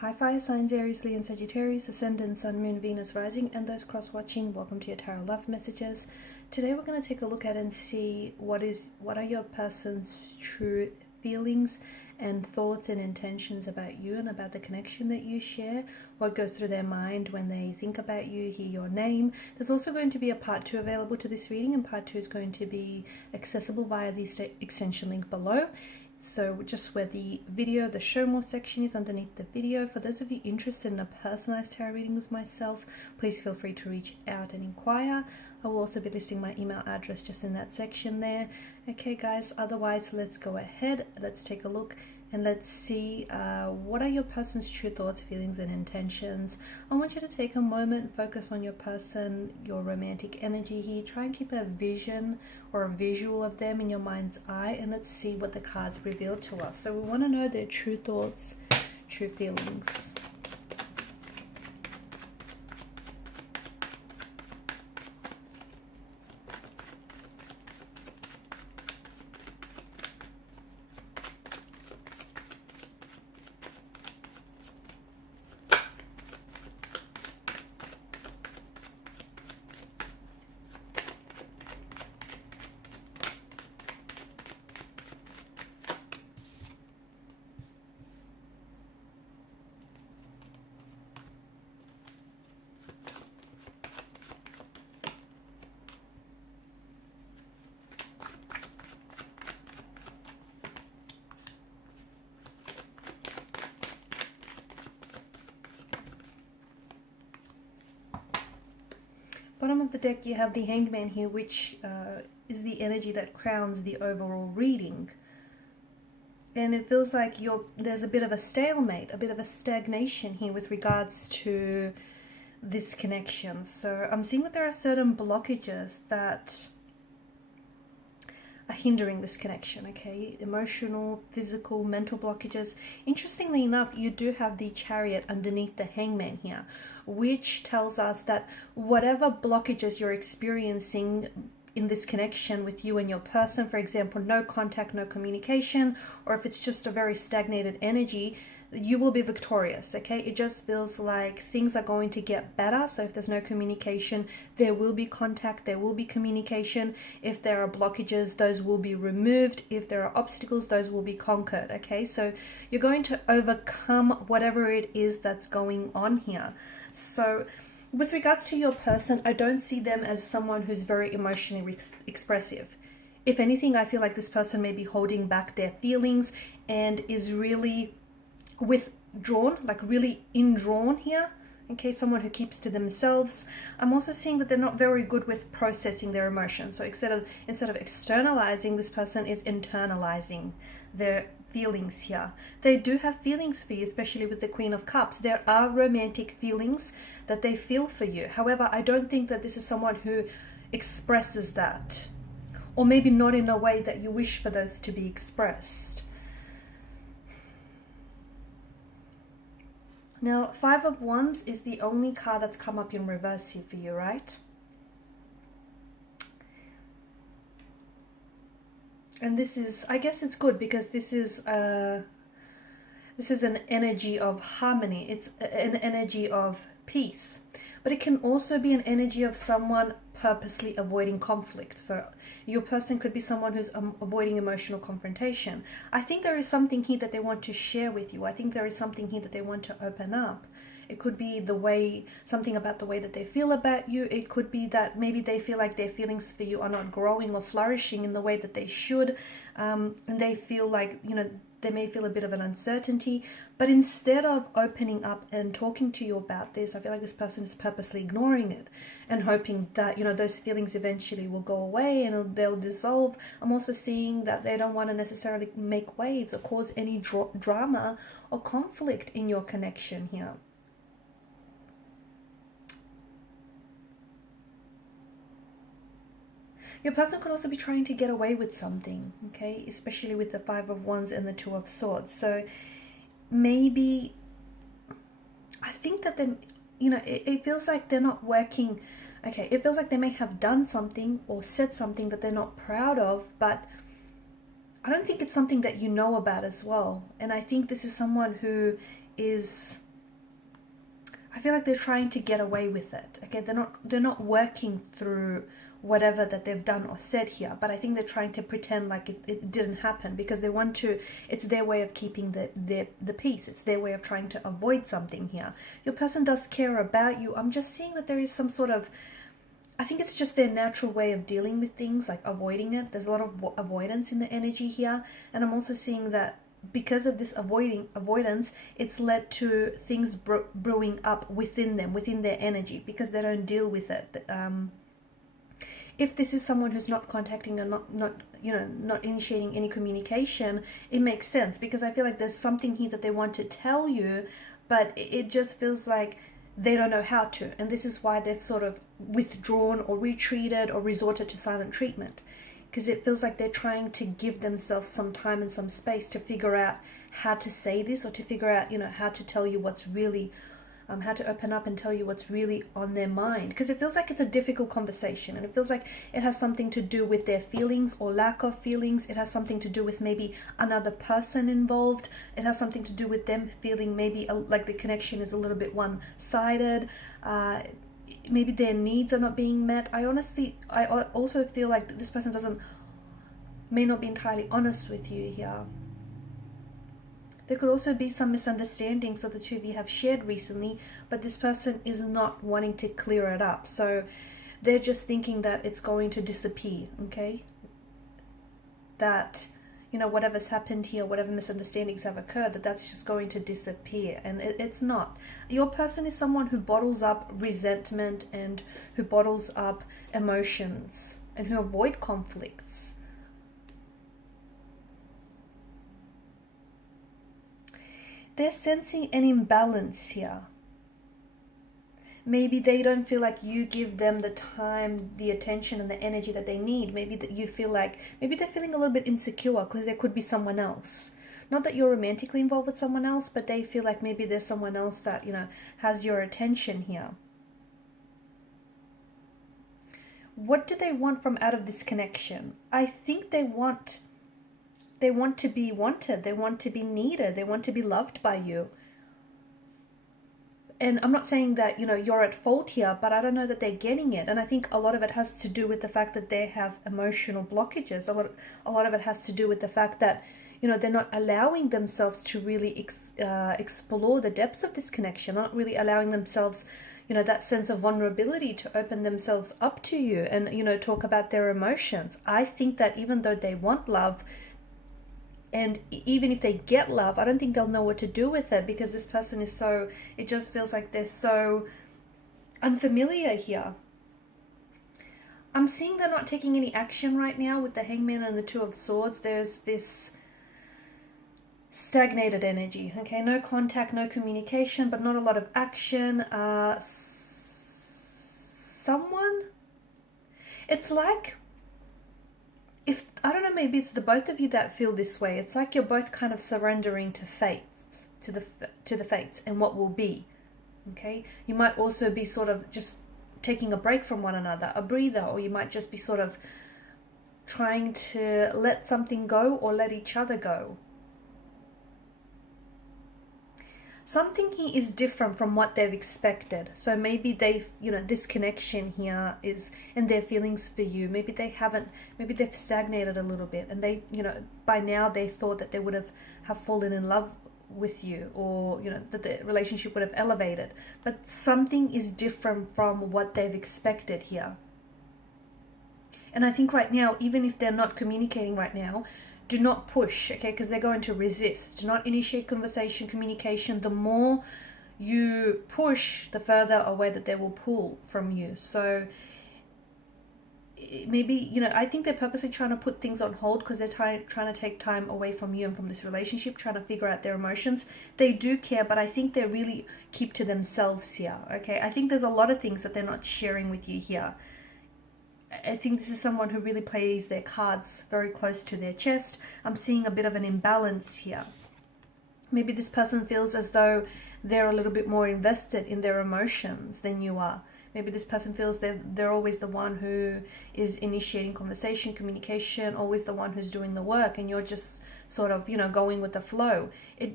Hi fire signs, Aries, Leo and Sagittarius, Ascendant, Sun, Moon, Venus, Rising, and those cross-watching, welcome to your Tarot Love Messages. Today we're going to take a look at and see what are your person's true feelings and thoughts and intentions about you and about the connection that you share, what goes through their mind when they think about you, hear your name. There's also going to be a part 2 available to this reading, and part 2 is going to be accessible via the extension link below. So just where the show more section is underneath the video. For those of you interested in a personalized tarot reading with myself, please feel free to reach out and inquire. I will also be listing my email address just in that section there. Okay guys, otherwise let's go ahead, let's take a look and let's see what are your person's true thoughts, feelings and intentions. I want you to take a moment, focus on your person, your romantic energy here. Try and keep a vision or a visual of them in your mind's eye, and let's see what the cards reveal to us. So we want to know their true thoughts, true feelings. Bottom of the deck, you have the Hangman here, which is the energy that crowns the overall reading. And it feels like there's a bit of a stalemate, a bit of a stagnation here with regards to this connection. So I'm seeing that there are certain blockages that are hindering this connection, okay? Emotional, physical, mental blockages. Interestingly enough, you do have the Chariot underneath the Hangman here, which tells us that whatever blockages you're experiencing in this connection with you and your person, for example, no contact, no communication, or if it's just a very stagnated energy, you will be victorious, okay? It just feels like things are going to get better. So if there's no communication, there will be contact, there will be communication. If there are blockages, those will be removed. If there are obstacles, those will be conquered, okay? So you're going to overcome whatever it is that's going on here. So with regards to your person, I don't see them as someone who's very emotionally expressive. If anything, I feel like this person may be holding back their feelings and is really withdrawn, like really indrawn here, okay? Someone who keeps to themselves. I'm also seeing that they're not very good with processing their emotions. So instead of externalizing, this person is internalizing their feelings here. They do have feelings for you, especially with the Queen of Cups. There are romantic feelings that they feel for you. However, I don't think that this is someone who expresses that, or maybe not in a way that you wish for those to be expressed. Now, 5 of Wands is the only card that's come up in reverse here for you, right? And this is, I guess it's good because this is an energy of harmony. It's an energy of peace. But it can also be an energy of someone purposely avoiding conflict. So your person could be someone who's avoiding emotional confrontation. I think there is something here that they want to share with you. I think there is something here that they want to open up. It could be something about the way that they feel about you. It could be that maybe they feel like their feelings for you are not growing or flourishing in the way that they should. And they feel like, they may feel a bit of an uncertainty. But instead of opening up and talking to you about this, I feel like this person is purposely ignoring it and hoping that, those feelings eventually will go away and they'll dissolve. I'm also seeing that they don't want to necessarily make waves or cause any drama or conflict in your connection here. Your person could also be trying to get away with something, okay? Especially with the 5 of Wands and the 2 of Swords. So maybe, I think that it feels like they're not working, okay? It feels like they may have done something or said something that they're not proud of, but I don't think it's something that you know about as well. And I think this is someone who is I feel like they're trying to get away with it. Okay, they're not working through whatever that they've done or said here, but I think they're trying to pretend like it didn't happen, because they want to, it's their way of keeping the peace. It's their way of trying to avoid something here. Your person does care about you. I'm just seeing that there is some sort of, I think it's just their natural way of dealing with things, like avoiding it. There's a lot of avoidance in the energy here, and I'm also seeing that because of this avoidance, it's led to things brewing up within them, within their energy, because they don't deal with it. If this is someone who's not contacting or not initiating any communication, it makes sense, because I feel like there's something here that they want to tell you, but it just feels like they don't know how to, and this is why they've sort of withdrawn or retreated or resorted to silent treatment, because it feels like they're trying to give themselves some time and some space to figure out how to say this, or to figure out, how to tell you what's really how to open up and tell you what's really on their mind, because it feels like it's a difficult conversation, and it feels like it has something to do with their feelings or lack of feelings. It has something to do with maybe another person involved. It has something to do with them feeling maybe like the connection is a little bit one-sided. Maybe their needs are not being met. I also feel like this person may not be entirely honest with you here. There could also be some misunderstandings that the two of you have shared recently, but this person is not wanting to clear it up. So they're just thinking that it's going to disappear, okay? That, whatever's happened here, whatever misunderstandings have occurred, that's just going to disappear. And it's not. Your person is someone who bottles up resentment and who bottles up emotions and who avoid conflicts. They're sensing an imbalance here. Maybe they don't feel like you give them the time, the attention, and the energy that they need. Maybe that you feel like, maybe they're feeling a little bit insecure because there could be someone else. Not that you're romantically involved with someone else, but they feel like maybe there's someone else that, has your attention here. What do they want from out of this connection? I think they want to be wanted. They want to be needed. They want to be loved by you. And I'm not saying that, you're at fault here, but I don't know that they're getting it. And I think a lot of it has to do with the fact that they have emotional blockages. A lot of it has to do with the fact that, they're not allowing themselves to really explore the depths of this connection, not really allowing themselves, that sense of vulnerability to open themselves up to you and, talk about their emotions. I think that even though they want love, and even if they get love, I don't think they'll know what to do with it, because this person is it just feels like they're so unfamiliar here. I'm seeing they're not taking any action right now with the Hangman and the Two of Swords. There's this stagnated energy, okay? No contact, no communication, but not a lot of action. It's like, I don't know, maybe it's the both of you that feel this way. It's like you're both kind of surrendering to fates, to the fates and what will be, okay? You might also be sort of just taking a break from one another, a breather, or you might just be sort of trying to let something go or let each other go. Something here is different from what they've expected. So maybe this connection here is, and their feelings for you, maybe they've stagnated a little bit, and they, by now they thought that they would have fallen in love with you, or, that the relationship would have elevated. But something is different from what they've expected here. And I think right now, even if they're not communicating right now, do not push, okay? Because they're going to resist. Do not initiate conversation, communication. The more you push, the further away that they will pull from you. So maybe, I think they're purposely trying to put things on hold because they're trying to take time away from you and from this relationship, trying to figure out their emotions. They do care, but I think they really keep to themselves here, okay? I think there's a lot of things that they're not sharing with you here. I think this is someone who really plays their cards very close to their chest. I'm seeing a bit of an imbalance here. Maybe this person feels as though they're a little bit more invested in their emotions than you are. Maybe this person feels they're always the one who is initiating conversation, communication, always the one who's doing the work, and you're just sort of, going with the flow.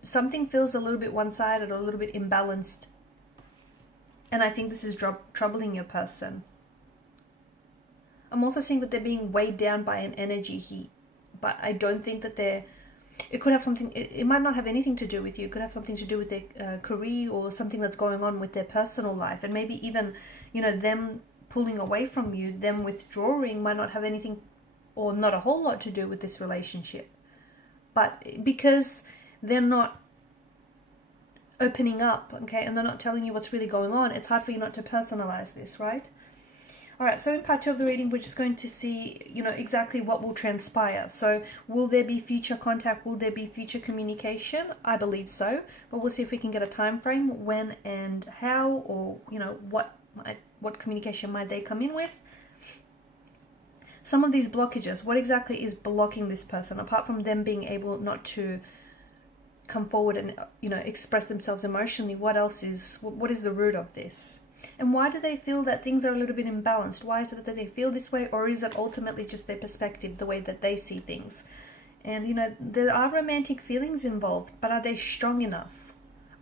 Something feels a little bit one-sided or a little bit imbalanced And I think this is troubling your person. I'm also seeing that they're being weighed down by an energy heat, but I don't think that it could have something, it might not have anything to do with you. It could have something to do with their career or something that's going on with their personal life. And maybe even, you know, them pulling away from you, them withdrawing might not have anything or not a whole lot to do with this relationship. But because they're not opening up, okay, and they're not telling you what's really going on, it's hard for you not to personalize this, right? All right, so in part 2 of the reading, we're just going to see, you know, exactly what will transpire. So will there be future contact? Will there be future communication? I believe so, but we'll see if we can get a time frame, when and how, or, you know, what communication might they come in with. Some of these blockages, what exactly is blocking this person, apart from them being able not to come forward and, you know, express themselves emotionally? What else is, what is the root of this? And why do they feel that things are a little bit imbalanced? Why is it that they feel this way, or is it ultimately just their perspective, the way that they see things? And, you know, there are romantic feelings involved, but are they strong enough?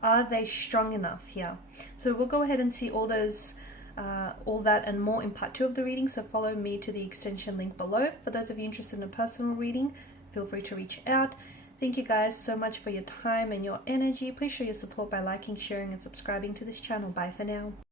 Are they strong enough here? So we'll go ahead and see all those, all that and more in part 2 of the reading. So follow me to the extension link below. For those of you interested in a personal reading, feel free to reach out. Thank you guys so much for your time and your energy. Please show your support by liking, sharing, and subscribing to this channel. Bye for now.